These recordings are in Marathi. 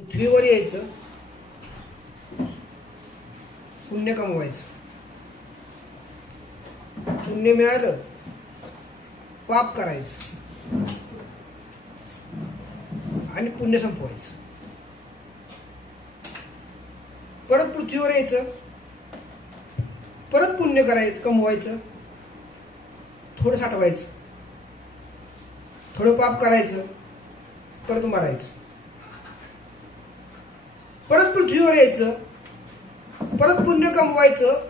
पृथ्वीवर यायचं, पुण्य कमवायचं. पुण्य मिळालं, पाप करायचं आणि पुण्य संपवायचं. परत पृथ्वीवर यायचं, परत पुण्य करायचं, कमवायचं, थोडं साठवायचं, थोडं पाप करायचं, परत मारायचं. परत पृथ्वीवर यायचं, परत पुण्य कमवायचं,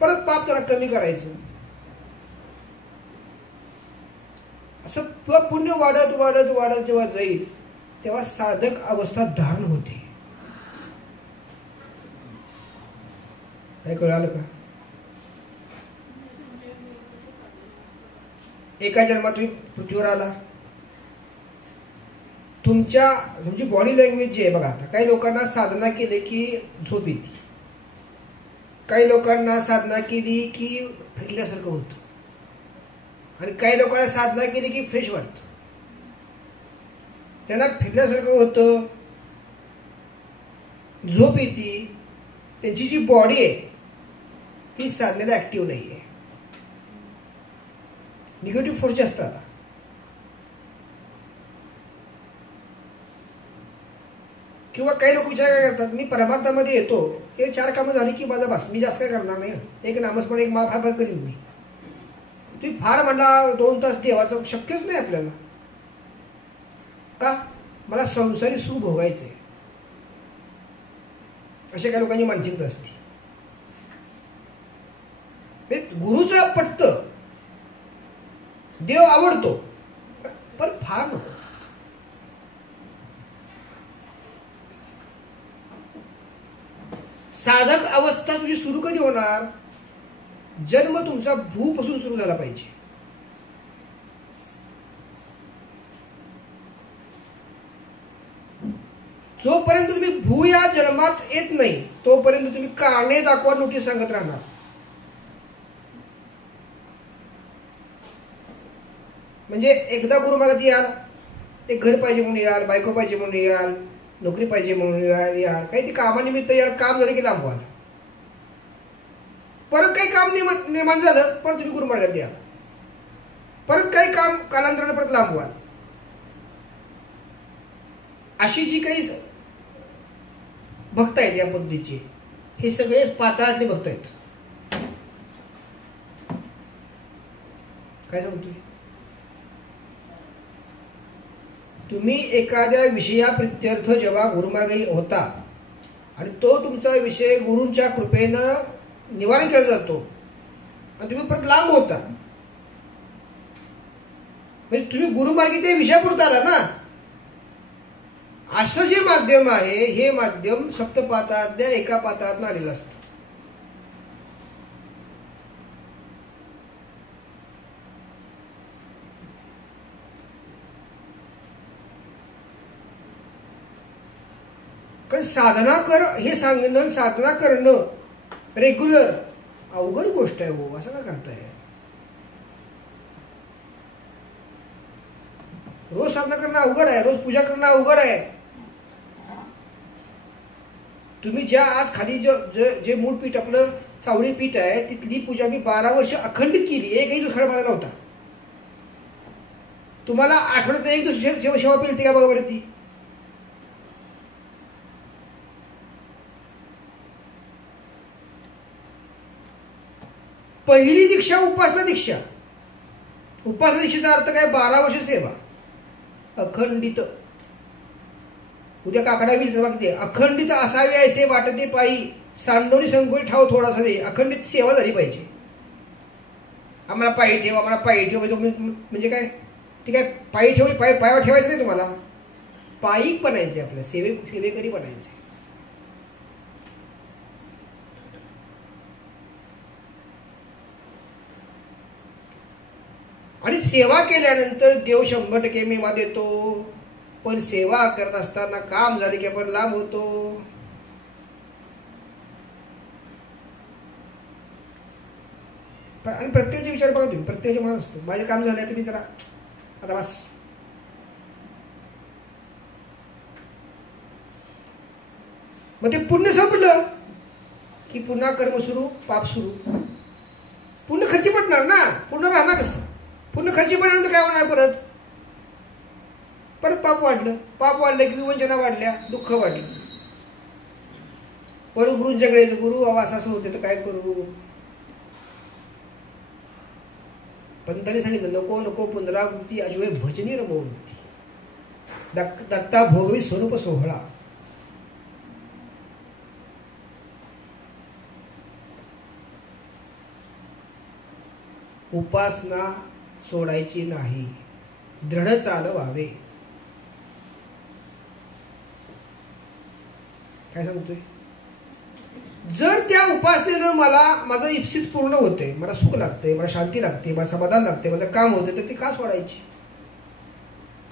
परत पाप जरा कमी करायचं. असं पुण्य वाढत वाढत वाढत जेव्हा जाईल तेव्हा साधक अवस्था धारण होते. काय कळालं का? एका जन्मात तुम्ही पृथ्वीवर आला, तुमची बॉडी लँग्वेज जी आहे बघा. आता काही लोकांना साधना केली की झोप येते, काही लोकांना साधना केली की फिरल्यासारखं होतं, आणि काही लोकांना साधना केली की फ्रेश वाटतं. त्यांना फिरल्यासारखं होतं, झोप येते. त्यांची जी बॉडी आहे ती साधनेला ऍक्टिव्ह नाही आहे, निगेटिव्ह फोर्स जास्त आला. किंवा काही लोक विचार काय करतात, मी परमार्थामध्ये येतो, हे 4 कामं झाली की माझा बस, मी जास्त काय करणार नाही, एक नामस्मरण, एक फार फार करीन मी. तुम्ही फार म्हणला 2 तास देवाचं शक्यच नाही आपल्याला. का? मला संसारी सुख भोगायचंय, अशा काही लोकांची मानसिकता असते. गुरुचं पटतं, देव आवडतो, पण फार नको. साधक अवस्था तुझी सुरू कधी होणार? जन्म तुमचा भूपासून सुरू झाला पाहिजे. जोपर्यंत तुम्ही भू या जन्मात येत नाही तोपर्यंत तुम्ही कारणे दाखवा नोटीस सांगत राहणार. म्हणजे एकदा गुरु मागत याल, एक घर पाहिजे म्हणून याल, बायको पाहिजे म्हणून याल, नोकरी पाहिजे म्हणून याल, काही ती कामानिमित्त याल, काम झालं की लांब व्हाल. परत काही काम निर्माण झालं, परत तुम्ही गुरु मार्गात याल, परत काही काम कालांतराने परत लांब व्हाल. अशी जी काही भक्त आहेत या पद्धतीची, हे सगळे पाताळातले भक्त आहेत. काय सांगतोय? तुम्ही एखाद्या विषयाप्रित्यर्थ जेव्हा गुरुमार्गी होता आणि तो तुमचा विषय गुरूंच्या कृपेनं निवारण केला जातो आणि तुम्ही परत लांब होता, म्हणजे तुम्ही गुरुमार्गी ते विषयापुरता आला ना. असं जे माध्यम आहे हे माध्यम सप्तपातातल्या एका पाताळात आलेलं असतं. कारण साधना कर हे सांगणं, साधना करणं रेग्युलर अवघड गोष्ट आहे हो. असं का करताय? रोज साधना करणं अवघड आहे, रोज पूजा करणं अवघड आहे. तुम्ही ज्या आज खाली जे मूळ पीठ आपलं चावडी पीठ आहे तिथली पूजा मी 12 वर्ष अखंडित केली, एकही दुसरा माझा नव्हता. तुम्हाला आठवड्यात एक दिवस शेवा पिळते का बघा बरं ती? पहिली दीक्षा उपासना दीक्षा. उपासना दीक्षेचा अर्थ काय? 12 वर्ष सेवा अखंडित. उद्या काकडा विल वागते, अखंडित असावे ऐसे वाटते पायी, सांडोनी संकोई ठाव थोडासा दे. अखंडित सेवा झाली पाहिजे. आम्हाला पायी ठेव, आम्हाला पायी ठेव म्हणजे काय? ठीक आहे, पायी ठेव, पायावर ठेवायचं नाही तुम्हाला, पायी बनायचंय, आपल्या सेवेकरी बनायचंय. आणि सेवा केल्यानंतर देव 100% मेवा देतो, पण सेवा करत असताना काम झाले की आपण लांब होतो. आणि प्रत्येकाचे विचार बघा तुम्ही, प्रत्येकाच्या मनात असतो, माझे काम झाले तर मी जरा आता बस मग ते पुण्य संपलं की पुन्हा कर्म सुरू, पाप सुरू. पुण्य खर्ची पडणार ना, पुन्हा राहणार कसं? पुन्हा खर्ची पडल्यानंतर काय होणार? परत परत पाप वाढलं. पाप वाढलं की विवंचना वाढल्या, दुःख वाढलं. परत गुरुंच्याकडे येतो, गुरु बाबा असं होते तर काय करू? पंतांनी सांगितलं नको नको पुनरावृत्ती अजिवे भजनी रमवृत्ती. दत्ता भोगवी स्वरूप सोहळा. उपासना सोडायची नाही, दृढ चालवावे. काय सांगतोय? जर त्या उपासनेनं मला माझं इप्सित पूर्ण होते, मला सुख लागते, मला शांती लागते, मला समाधान लागते, माझं काम होते, तर ती का सोडायची?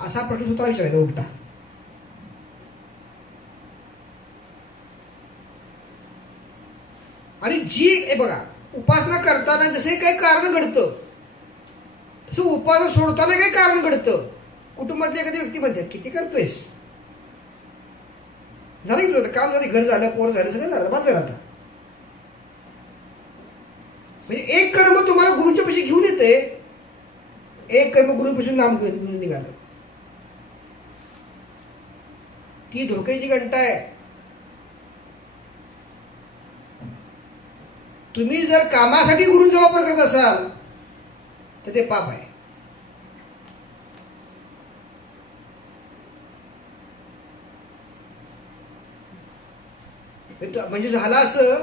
असा प्रश्न स्वतःला विचारायचा उलटा. आणि जी बघा उपासना करताना जसे काही कारण घडतं, तसं उपासना सोडताना काही कारण घडतं. कुटुंबातली एखादी व्यक्ती म्हणते किती करतोयस? झालं की तुझं काम झालं, घर झालं, पोर झालं, सगळं झालं, माझं झालं. आता म्हणजे एक कर्म तुम्हाला गुरुच्या पाशी घेऊन येते, एक कर्म गुरुपासून नाम घेऊन निघालं. ती धोक्याची घंटा आहे. तुम्ही जर कामासाठी गुरूंचा वापर करत असाल तर ते पाप आहे. म्हणजे झालं असं,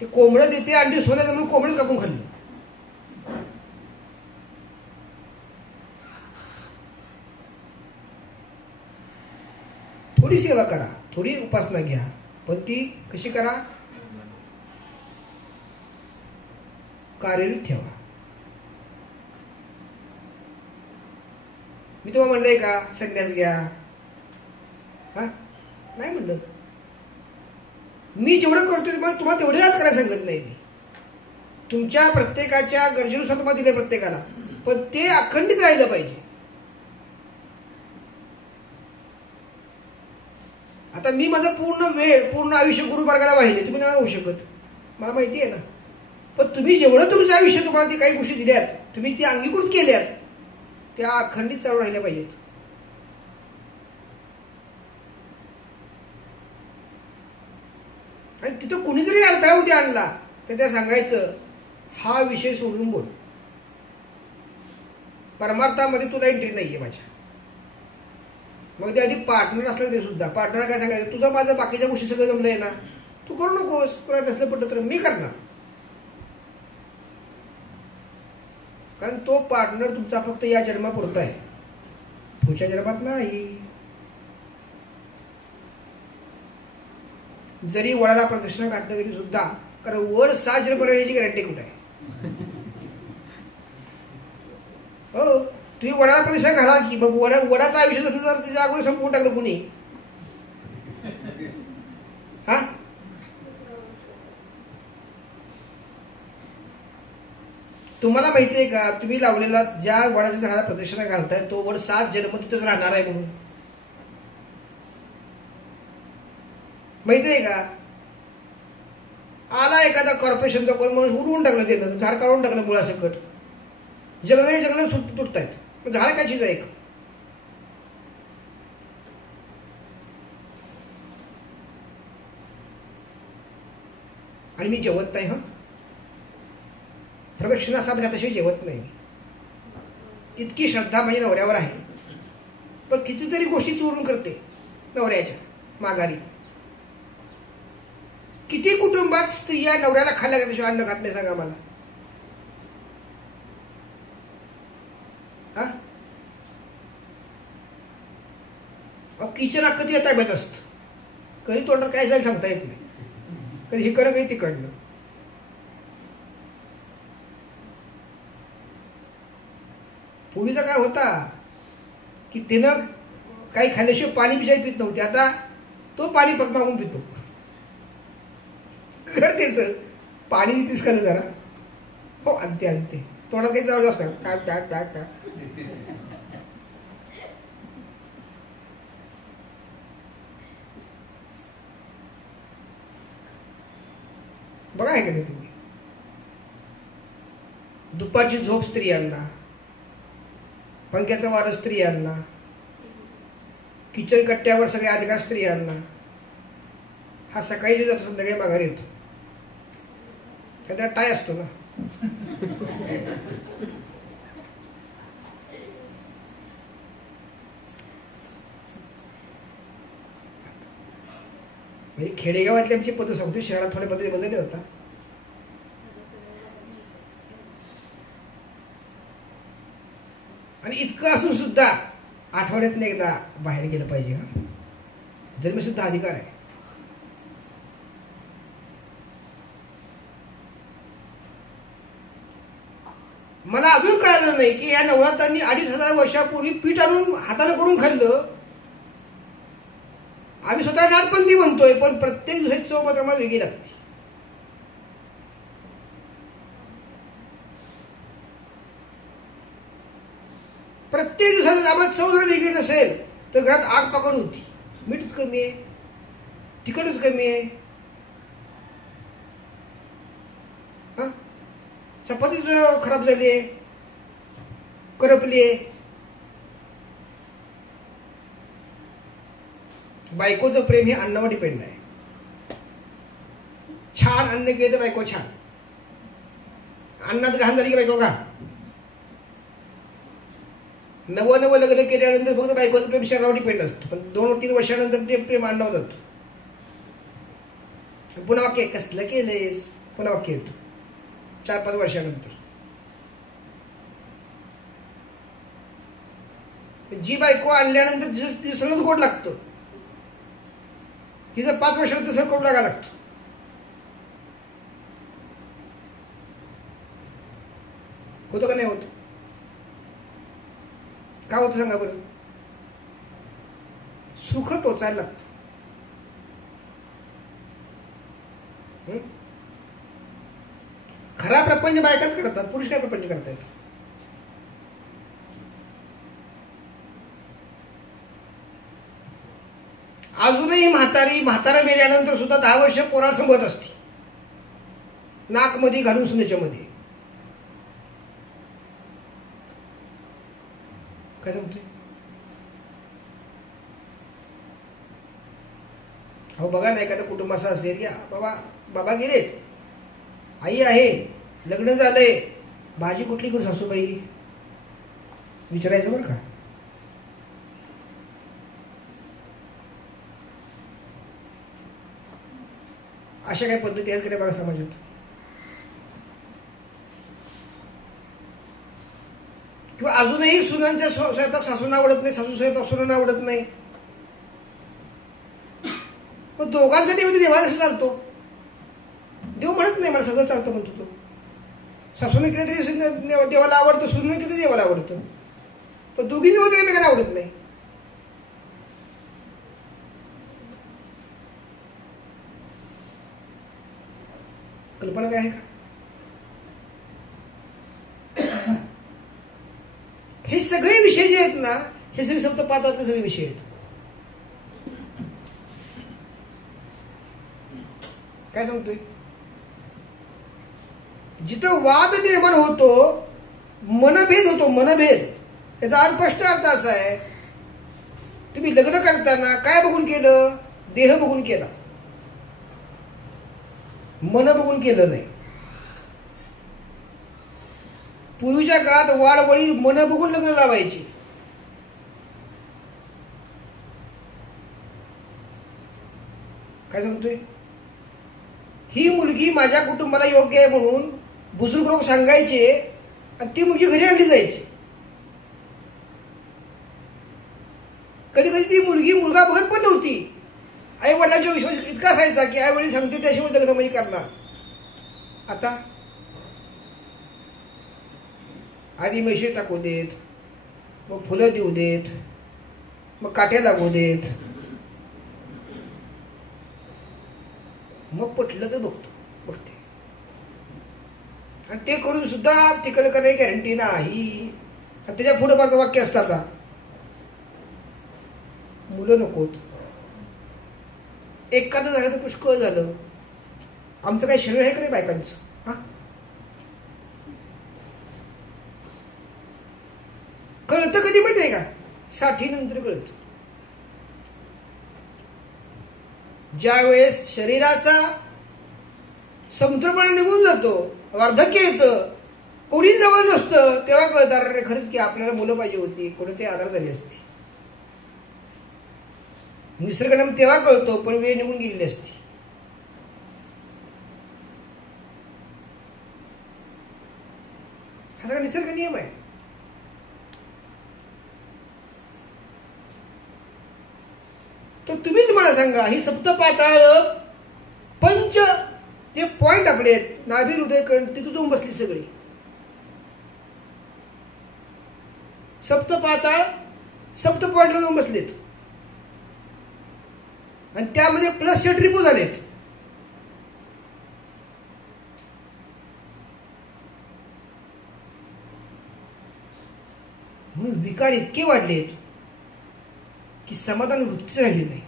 ते कोंबडं देते अंडी सोन्याचं म्हणून कोंबडं कापून खाल्लं. थोडी सेवा करा, थोडी उपासना घ्या, पण ती कशी करा? कार्यरत ठेवा. मी तुम्हाला म्हणलंय का संन्यास घ्या? हा, नाही म्हणलं. मी जेवढं करतोय तुम्हाला तेवढेच करायला सांगत नाही. मी तुमच्या प्रत्येकाच्या गरजेनुसार तुम्हाला दिले प्रत्येकाला, पण ते अखंडित राहिलं पाहिजे. आता मी माझं पूर्ण वेळ, पूर्ण आयुष्य गुरुमार्गाला वाहिले, तुम्ही नाही होऊ शकत, मला माहिती आहे ना. पण तुम्ही जेवढं तुमचं आयुष्य तुम्हाला ती काही गोष्टी दिल्यात, तुम्ही ती अंगीकृत केल्यात, त्या अखंडित चालू राहिल्या पाहिजेत. आणि तिथं कुणीतरी अडथळा उद्या आणला तर त्या सांगायचं हा विषय सोडून बोल, परमार्थामध्ये तुला एंट्री नाहीये माझ्या. मग ते आधी पार्टनर असलं तरी सुद्धा पार्टनर काय सांगायचं, तुझं माझं बाकीच्या गोष्टी सगळं जमलंय ना, तू करू नकोस, तुला नसलं पडलं तर मी करणार. कारण तो पार्टनर तुमचा फक्त या जन्मापुरता आहे, पुढच्या जन्मात नाही. जरी वडाला प्रदक्षिणा घातलं तरी सुद्धा, कारण वर 7 जन्म राहण्याची गॅरंटी कुठे आहे? हो, तुम्ही वडाला प्रदक्षिणा घाला की मग वडाचं आयुष्य जर त्याच्या अगोदर संपवून टाकलं कुणी, हा? तुम्हाला माहितीये का, तुम्ही लावलेला ज्या वडाच्या झाडाला प्रदक्षिणा घालताय तो वड 7 जन्म तिथंच राहणार आहे म्हणून माहितीये का? आला एखादा कॉर्पोरेशनचा कोण म्हणून उडवून टाकलं, त्यानं झाड काढून टाकलं मुळासकट, जंगल तुटतायत, झाड कशीच आहे? आणि मी जेवत नाही, हा प्रदक्षिणा 7 घातल्याशिवाय जेवत नाही. इतकी श्रद्धा माझ्या नवऱ्यावर आहे, पण कितीतरी गोष्टी चोरून करते नवऱ्याच्या माघारी. किती कुटुंबात स्त्रिया नवऱ्याला खाल्ल्या घातल्याशिवाय अन्न खात नाही, सांगा मला. हा, किचन कधी ताब्यात असतं, कधी तोंडात काय जाईल सांगता येत नाही, कधी इकडं कधी तिकडलं. पूर्वीचा काय होता की त्यानं काही खाल्ल्याशिवाय पाणी पिजायला पित नव्हते, आता तो पाणी फक्त मागून पितो. करतेच पाणी देतेस का जरा? हो, आणते तोंडात काही जवळ असतं का. बघा आहे का नाही तुम्ही? दुपारची झोप स्त्रियांना, पंख्याचा वारं स्त्रियांना, किचन कट्ट्यावर सगळे अधिकार स्त्रियांना. हा सकाळी जे जातो संध्याकाळी माघारी येतो, त्याला टाय असतो ना. म्हणजे खेडेगावातली आमची पद्धत सांगतो, शहरात थोडे पद्धती बदलले होता. आणि इतकं असून सुद्धा आठवड्यातनं एकदा बाहेर गेलं पाहिजे. हा जन्मी सुद्धा अधिकार आहे. मला अजून कळालं नाही की या नवरात्रांनी 2500 वर्षापूर्वी पीठ आणून हाताने करून खाल्लं. आम्ही स्वतः नाथपंथी म्हणतोय, पण प्रत्येक दिवसाची चव मात्र मला वेगळी लागते. प्रत्येक दिवसाची आम्हाला चव जर वेगळी नसेल तर घरात आग पाकड होती. मीठच कमी आहे, तिखटच कमी आहे, चपातीच खराब झाली आहे, करपली आहे. बायकोचं प्रेम हे अन्नावर डिपेंड आहे. छान अन्न केलं तर बायको छान, अन्नात घाण झाली की बायको घाण. नवं लग्न केल्यानंतर फक्त बायकोचं प्रेम शरीरावर डिपेंड असतं, पण 2-3 वर्षानंतर ते प्रेम अन्नावर जातं. पुन्हा वाक्य कसलं केलंयस, पुन्हा वाक्य येतो 4-5 वर्षानंतर. जी बायको आणल्यानंतर तिचं गोड लागतं, तिचं 5 वर्षानंतर सगळं कडू लागायला लागतं. होतं का नाही होत? का होतं सांगा बरं? सुख टोचायला लागतं. खरा प्रपंच बायकाच करतात, पुरुष काय प्रपंच करतायत? अजूनही म्हातारा मेल्यानंतर सुद्धा 10 वर्ष पोराला संभत असते, नाक मध्ये घालून सुनेच्या मध्ये. काय सांगतोय? हो बघा ना, एखाद्या कुटुंब असं असेल की बाबा गेलेत, आई आहे, लग्न झालंय, भाजी कुठली करू सासूबाई विचारायचं बरं का. अशा काही पद्धती आहेत का बघा समाजात. किंवा अजूनही सुनांचा स्वयंपाक सासूंना आवडत नाही, सासू स्वयंपाक सुनांना आवडत नाही. पण दोघांचा देव देवाला कसं चालतो? देव म्हणत नाही मला सगळं चालतं म्हणतो तो. सासूने केलं तरी देवाला आवडतं, सुनेने केलं तरी देवाला आवडतं, पण दोघी देव एकमेकांना आवडत नाही. कल्पना काय आहे का? हे सगळे विषय जे आहेत ना, हे सगळे सप्तपादातले सगळे विषय आहेत. काय सांगतोय? जिथं वाद निर्माण होतो, मनभेद होतो, मनभेद, याचा स्पष्ट अर्थ असा आहे, तुम्ही लग्न करताना काय बघून केलं? देह बघून केला, मन बघून केलं नाही. पूर्वीच्या काळात वाडवळी मन बघून लग्न लावायची. काय सांगतोय? ही मुलगी माझ्या कुटुंबाला योग्य आहे म्हणून बुजुर्ग लोक सांगायचे आणि ती मुलगी घरी आणली जायची. कधी कधी ती मुलगा बघत पण नव्हती. आई वडिलांचा विश्वास इतका असायचा की आई वडील सांगते त्याशिवाय लग्न म्हणजे करणार. आता आधी म्हशी टाकू देत, मग फुलं देऊ देत, मग काट्या लागू देत, मग पटलं तर बघते. आणि ते करून सुद्धा तिकडे काही गॅरंटी नाही. आणि त्याच्या पुढे मार्ग वाक्य असतात का? मुलं नकोत, एखादं झालं तर पुष्कळ झालं. आमचं काही शरीर आहे का नाही बायकांचं? हा, कळतं कधी माहिती आहे का? 60 नंतर कळतं. ज्या वेळेस शरीराचा समतोलपणा निघून जातो, वार्धक्य येतं, कोणी जवळ नसतं, तेव्हा कळतं अरे खरंच की आपल्याला मुलं पाहिजे होती, कोणते आधार झाली असती. निसर्गनियम तेव्हा कळतो, पण वेळ निघून गेलेली असती. हा सगळा निसर्ग नियम आहे. तर तुम्हीच मला सांगा, ही सप्तपाताळ पंच जे पॉइंट आपले आहेत, नाभी हृदय कण, तिथं जाऊन बसली सगळी. सप्तपाताळ सप्त पॉइंटला जाऊन बसलेत आणि त्यामध्ये प्लस षट्रिपू झालेत. म्हणून विकार इतके वाढलेत की समाधान वृत्तीच राहिली नाही.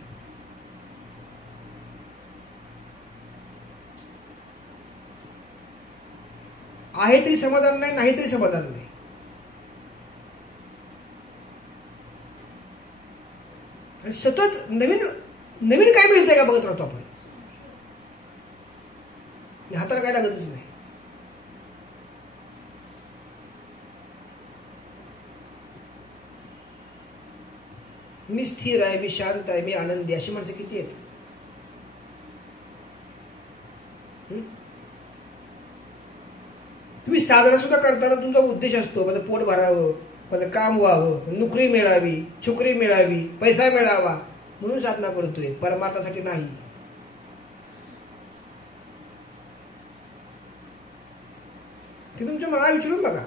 आहे तरी समाधान नाही, नाही तरी समाधान नाही. आणि सतत नवीन नवीन काय मिळतंय का बघत राहतो आपण. हाताला काय लागतच नाही. मी स्थिर आहे, मी शांत आहे, मी आनंदी, अशी माणसं किती आहेत? तुम्ही साधना सुद्धा करताना तुमचा उद्देश असतो, माझं पोट भरावं, माझं काम व्हावं, नोकरी मिळावी, छोकरी मिळावी, पैसा मिळावा म्हणून साधना करतोय, परमार्थासाठी नाही. की तुमच्या मनाला विचारून बघा,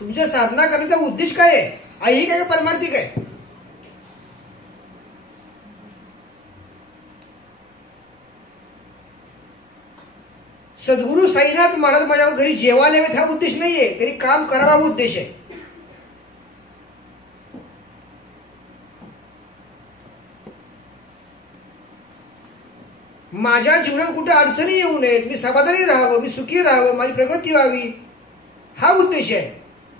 तुमच्या साधना करण्याचा उद्देश काय आहे? ऐहिक आहे का परमार्थिक आहे? सद्गुरू साईनाथ महाराज माझ्या घरी जेवायला यावेत हा उद्देश नाहीये, तरी काम करावा हा उद्देश आहे. माझ्या जीवनात कुठे अडचणी येऊ नयेत, मी समाधानी राहावं, मी सुखी राहावं, माझी प्रगती व्हावी हा उद्देश आहे.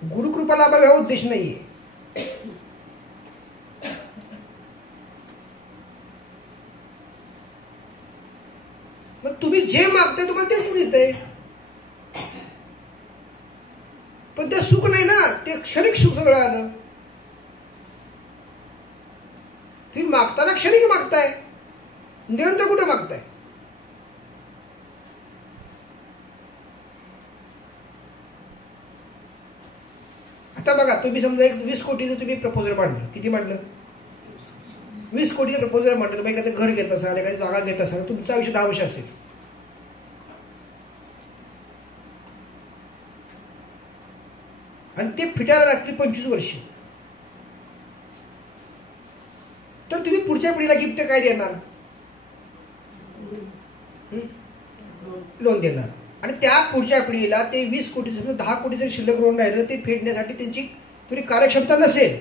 गुरुकृपा लाभावी हा उद्देश नाहीये. मग तुम्ही जे मागताय तुम्हाला तेच मिळतंय, पण ते सुख नाही ना, ते क्षणिक सुख सगळं आलं. तुम्ही मागताना क्षणिक मागताय, निरंतर कुठे मागताय? आता बघा, तुम्ही समजा एक 20 कोटीचं तुम्ही प्रपोजल मांडलं. किती मांडलं? 20 कोटीचं प्रपोजल मांडलं. तुम्ही एखादं घर घेत असाल, एखादी जागा घेत असाल, तुमचं आयुष्य 10 वर्ष असेल. आणि ते फिटायला लागतील 25 वर्ष. तर तुम्ही पुढच्या पिढीला गिफ्ट काय देणार? लोन देणार. आणि त्या पुढच्या पिढीला ते 20 कोटीचं 10 कोटी जर शिल्लक रोवून राहिलं, ते फेडण्यासाठी त्यांची थोडी कार्यक्षमता नसेल.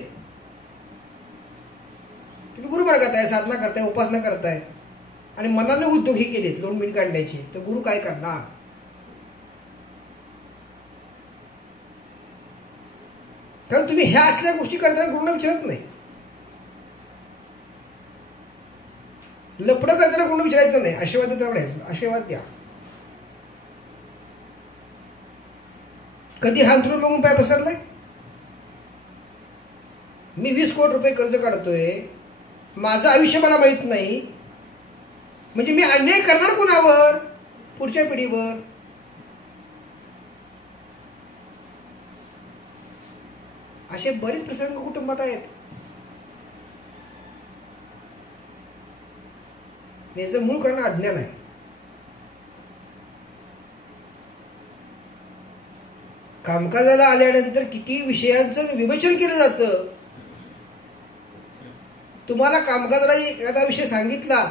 तुम्ही गुरुमार्गात आहे, साधना करताय, उपासना करताय आणि मनाने उद्योग ही केलेत लोन बिन काढण्याचे, तर गुरु काय करणार? कारण तुम्ही ह्या असल्या गोष्टी करताना गुरुना विचारत नाही. लपडं करताना कोणी विचारायचं नाही, आशीर्वाद द्यायचं, आशीर्वाद द्या. कधी हांतरून बघून पाय पसरलाय? मी 20 कोटी रुपये कर्ज काढतोय, माझं आयुष्य मला माहित नाही, म्हणजे मी अन्याय करणार कोणावर? पुढच्या पिढीवर. असे बरेच प्रसंग कुटुंबात आहेत. याचं मूळ कारण अज्ञान आहे. कामकाजाला आल्यानंतर किती विषयांचं विवेचन केलं जातं. तुम्हाला कामकाजाला एखादा विषय सांगितला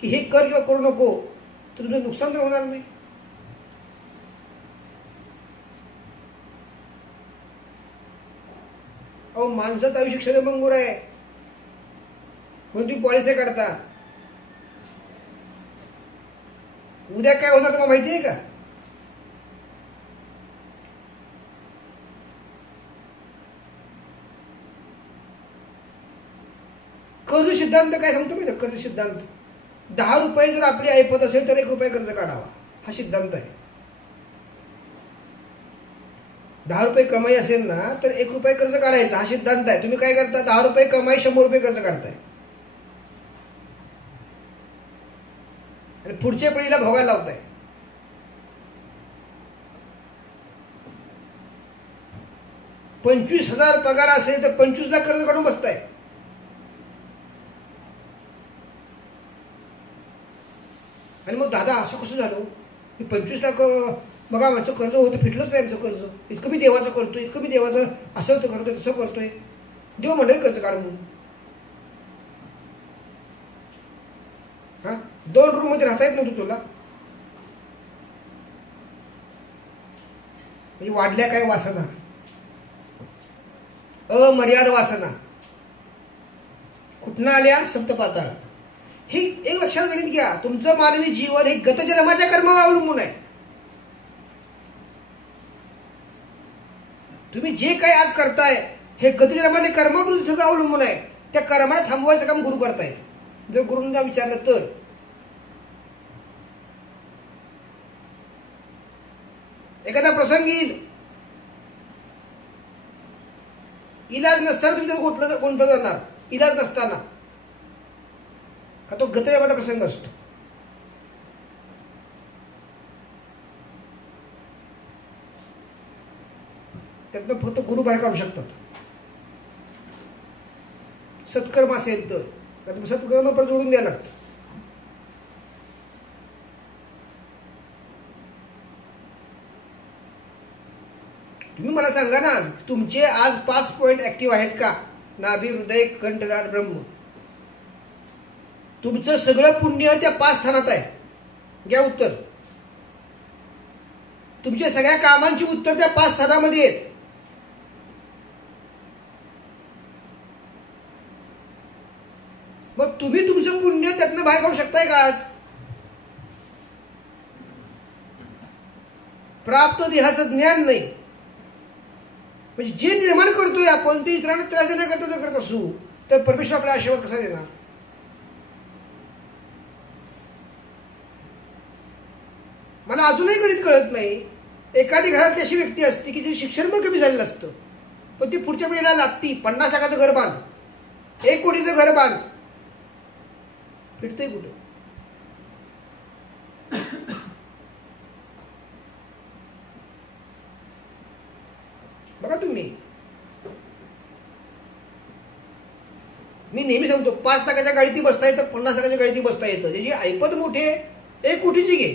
की हे कर किंवा करू नको, तर तुझं नुकसान तर होणार नाही. अहो, माणसाचं आयुष्य क्षणभंगूर आहे. कोणती पॉलिसी काढता, उद्या काय होणार तुम्हाला माहिती आहे का? कर्ज सिद्धांत काय सांगतो माहिती? कर्ज सिद्धांत 10 रुपये जर आपली ऐपत असेल तर 1 रुपये कर्ज काढावा, हा सिद्धांत आहे. 10 रुपये कमाई असेल ना तर 1 रुपये कर्ज काढायचा, हा सिद्धांत आहे. तुम्ही काय करता? 10 रुपये कमाई 100 रुपये कर्ज काढताय आणि पुढच्या पिढीला भोगायला लावताय. $25,000 पगार असेल तर 25 लाख कर्ज काढून बसताय. आणि मग दादा असं कसं झालं? 25 लाख बघा आमचं कर्ज होतं, फिटलंच नाही आमचं कर्ज. इतकं मी देवाचं करतोय, इतकं मी देवाचं असं करतोय, तसं करतोय. देव म्हणेल कर्ज काढ म्हणून. हा 2 रूम मध्ये राहता येत नव्हतं तुला? म्हणजे वाढल्या काय वासना, अमर्याद वासना कुठनं आल्या? सप्तपाताळ. हे एक लक्षात गणित घ्या, तुमचं मानवी जीवन हे गतजन्माच्या कर्मावर अवलंबून आहे. तुम्ही जे काही आज करताय हे गतजन्माच्या कर्मावर सगळं अवलंबून आहे. त्या कर्माला थांबवायचं काम गुरु करतायत. जर गुरुंना विचारलं तर एखादा प्रसंग येईल, इलाज नसताना तुम्ही त्यात गुंतलं जाणार. इलाज नसताना हा तो गतजन्माचा प्रसंग असतो. त्यातनं फक्त गुरु बाहेर काढू शकतात. सत्कर्म असेल तर सत्कर्म पण जोडून द्यायला लागतं. तुम्ही मला सांगा ना, तुमचे आज 5 पॉइंट ऍक्टिव्ह आहेत का? नाभी, हृदय, कंठनाळ, ब्रह्म. तुमचं सगळं पुण्य त्या 5 स्थानात आहे. घ्या उत्तर. तुमच्या सगळ्या कामांची उत्तर त्या 5 स्थानामध्ये आहेत. मग तुम्ही तुमचं पुण्य त्यातनं बाहेर काढू शकताय का? आज प्राप्त देहाचं ज्ञान नाही, म्हणजे जे निर्माण करतोय आपण ते इतरांना त्रास देण्याकरता जर करत असू तर परमेश्वर आपल्याला आशीर्वाद कसा देणार? मला अजूनही गणित कळत नाही. एखादी घरातली अशी व्यक्ती असते की तिचे शिक्षण पण कमी झालेलं असतं, पण ती पुढच्या पिढीला लागती 50 लाखाचं घर बांध, 1 कोटीचं घर बांध. फिरतंय कुठं? बघा तुम्ही, मी नेहमी सांगतो 5 लाखाच्या गाडीत ती बसता येतं, 50 लाखाच्या गाडीत ती बसता येतं. ज्याची ऐपत मोठे 1 कोटीची घे,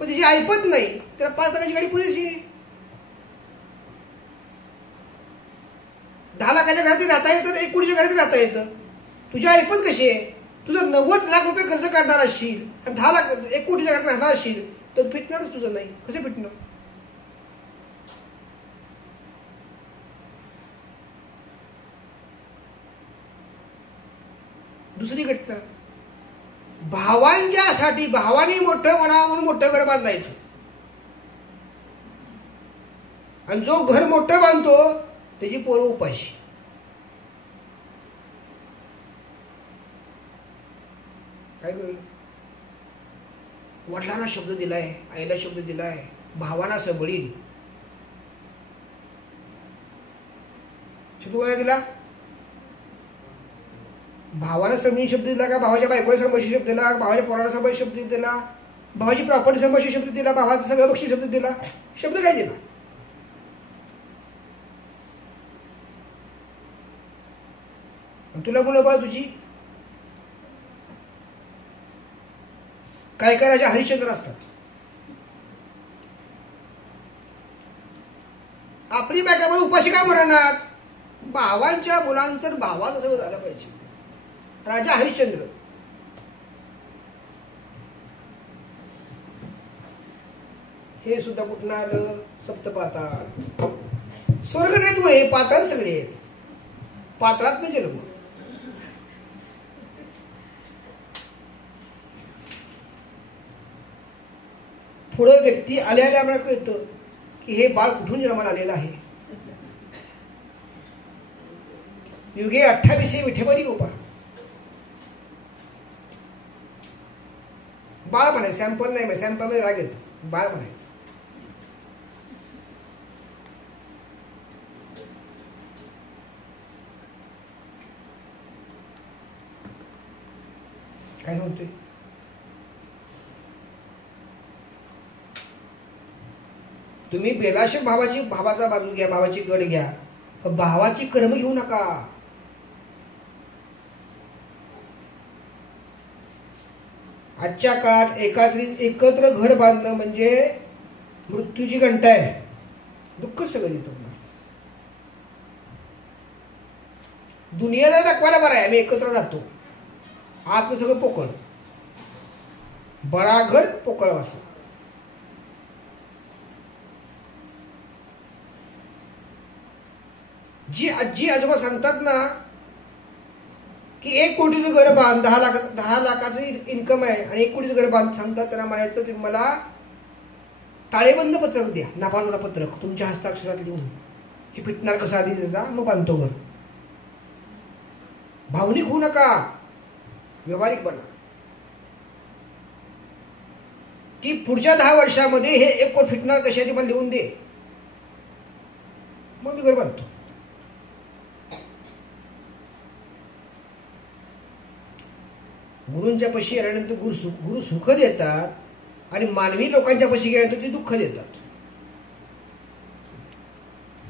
पण ज्याची ऐपत नाही त्याला 5 लाखाची गाडी पुरेशी आहे. 10 लाखाच्या घरात राहता येतं, 1 कोटीच्या घरात राहता येतं. तुझी ऐपत कशी आहे? तुझं 90 लाख रुपये खर्च काढणार असशील आणि 10 लाख 1 कोटीच्या घरात राहणार असशील तर फिटणारच तुझं नाही. कसं फिटणार? दुसरी घटना, भावांच्यासाठी भावानी मोठं म्हणावं म्हणून मोठं घर बांधायचं, आणि जो घर मोठं बांधतो त्याची पोरं उपाशी. काय करू? वडिलांना शब्द दिलाय, आईला शब्द दिलाय, भावांना सबळील. शब्द कोणाला दिला? भावाला समजून शब्द दिला का? भावाच्या बायकोला संभाषी शब्द दिला, भावाच्या पोराला संभाषी शब्द दिला, भावाची प्रॉपर्टी संभाषी शब्द दिला, भावाचा सगळं बक्षीस शब्द दिला. शब्द काय दिला? तुला मुलं बाळ तुझी काय काय राजा हरिश्चंद्र असतात. आपली बायका उपाशी काय म्हणणार? भावांच्या मुलांचं भावाचं सगळं झालं पाहिजे. राजा हरिश्चंद्र. हे सुद्धा कुठं आलं? सप्तपाताळ. स्वर्ग नाहीत व हे पाताळ सगळे आहेत. पाताळात न जन्म. पुढं व्यक्ती आल्या आम्हाला कळतं की हे बाळ कुठून जन्माला आलेलं आहे. युगे 28 विठेवरी गोपा बाळ म्हणायचं. सॅम्पल नाही, सॅम्पल मध्ये राग येतो. बाळ म्हणायचं. काय म्हणतोय? तुम्ही बेलाशक भावाचा बाजू घ्या, भावाची गड घ्या, पण भावाची कर्म घेऊ नका. आजच्या काळात एकत्र घर बांधणं म्हणजे मृत्यूची घंटा आहे. दुःख सगळं येतं. दुनियेला दाखवायला बरं आहे आम्ही एकत्र राहतो. आतलं सगळं पोकळ, बराघड पोकळ वास. जी आजी आजोबा सांगतात ना की 1 कोटीचं घर बांध, 10 लाखाचं इन्कम आहे आणि 1 कोटीचं घर बांध सांगतात, त्यांना म्हणायचं तुम्ही मला ताळेबंद पत्रक द्या, नफानोडा पत्रक तुमच्या हस्ताक्षरात लिहून. हे फिटणार कसं आधी त्याचा, मग बांधतो घर. भावनिक होऊ नका, व्यवहारिक बना. की पुढच्या 10 वर्षामध्ये हे 1 कोट फिटणार कशाची मला लिहून दे, मग मी घर बांधतो. गुरूंच्या पशी आल्यानंतर गुरु सुख देतात आणि मानवी लोकांच्या पशी गेल्यानंतर ते दुःख देतात.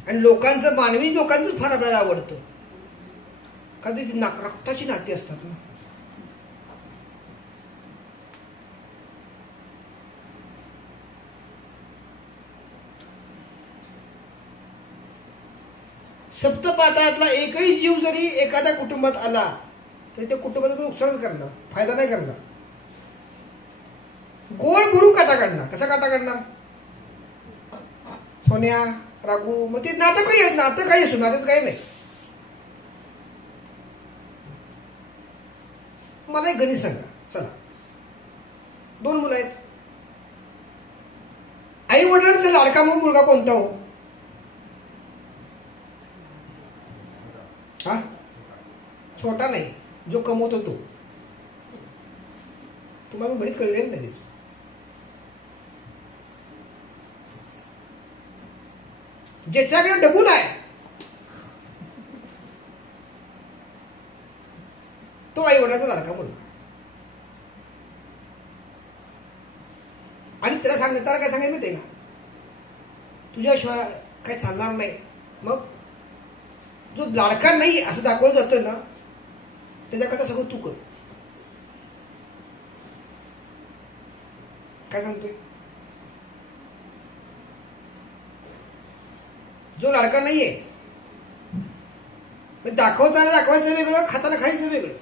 आणि मानवी लोकांचं फार आपल्याला आवडतं, कारण ती रक्ताची नाती असतात ना. सप्तपातातला एकही जीव जरी एखाद्या कुटुंबात आला तरी त्या कुटुंबाचं नुकसानच करणार, फायदा नाही करणार. गोळ भरून काटा काढणार. कसा काटा काढणार? सोन्या रागू, मग ते नातं काही असू, नात्याच काही नाही. मला एक गणित सांगा. चला, 2 मुलं आहेत. आई वडिलांचा लाडका मुलगा कोणता हो? हा, छोटा नाही, जो कमवतो तो. तुम्हाला गणित कळलेलं नाही. ज्याच्याकडे डबून आहे तो आई वडिलांचा लाडका मुलगा. आणि त्याला काय सांगायचं माहिती का, तुझ्याशिवाय काही चालणार नाही. मग जो लाडका नाही असं दाखवलं जातं ना, त्याच्याकरता सगळं तू कर. काय सांगतोय? जो लाडका नाहीये, दाखवताना दाखवायचं वेगळं, खाताना खायचं वेगळं.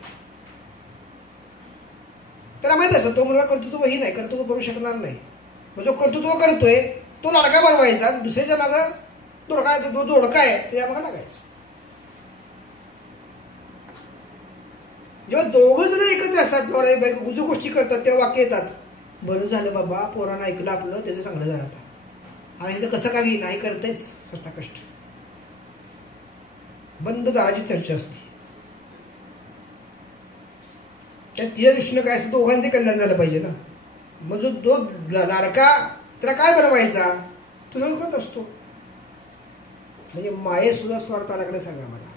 त्याला माहित असतं तो मुलगा कर्तृत्व ही नाही, कर्तृत्व करू शकणार नाही. मग जो कर्तृत्व करतोय तो लाडका बनवायचा, दुसऱ्याच्या मागं दोडका आहे त्याच्या मागं लागायचं. जेव्हा दोघं जण एकत्र असतात, गुजू गोष्टी करतात, तेव्हा वाक्य येतात, बरं झालं बाबा पोरानं ऐकलं आपलं, त्याचं चांगलं झालं. आता आणि कसं काही नाही करतायच कष्ट. बंद दाराची चर्चा असते. त्या तिच्या दृष्टीनं काय असतं, दोघांचे कल्याण झालं पाहिजे ना. मग जो लाडका त्याला काय बनवायचा तो सगळं करत असतो. म्हणजे माये सुद्धा स्वार्थ आल्याकडे सांगा मला.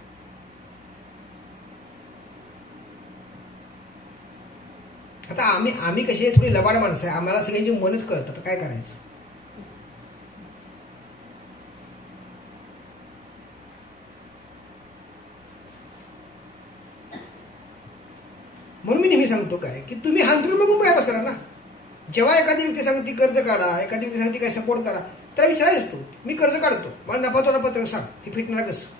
आता आम्ही कशी थोडी लबाड माणसं आहे, आम्हाला सगळ्यांची मनच कळतं, काय करायचं. म्हणून मी नेहमी सांगतो काय की तुम्ही हांतरून बघून काय बसणार ना. जेव्हा एखादी व्यक्ती सांगते कर्ज काढा, एखादी व्यक्ती सांगते काय सपोर्ट करा, त्याला विचारायच तो मी कर्ज काढतो, मला नफा तोटा पत्रक सांग, हे फिटणार कसं.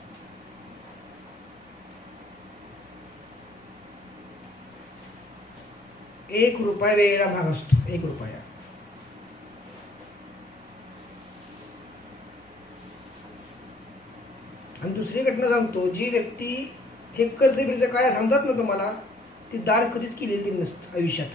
₹1 वेळेला भाग असतो, ₹1. आणि दुसरी घटना सांगतो, जी व्यक्ती हे कर्ज बिर्ज काय सांगतात ना तुम्हाला, ती दार कधीच केलेली नसतं आयुष्यात.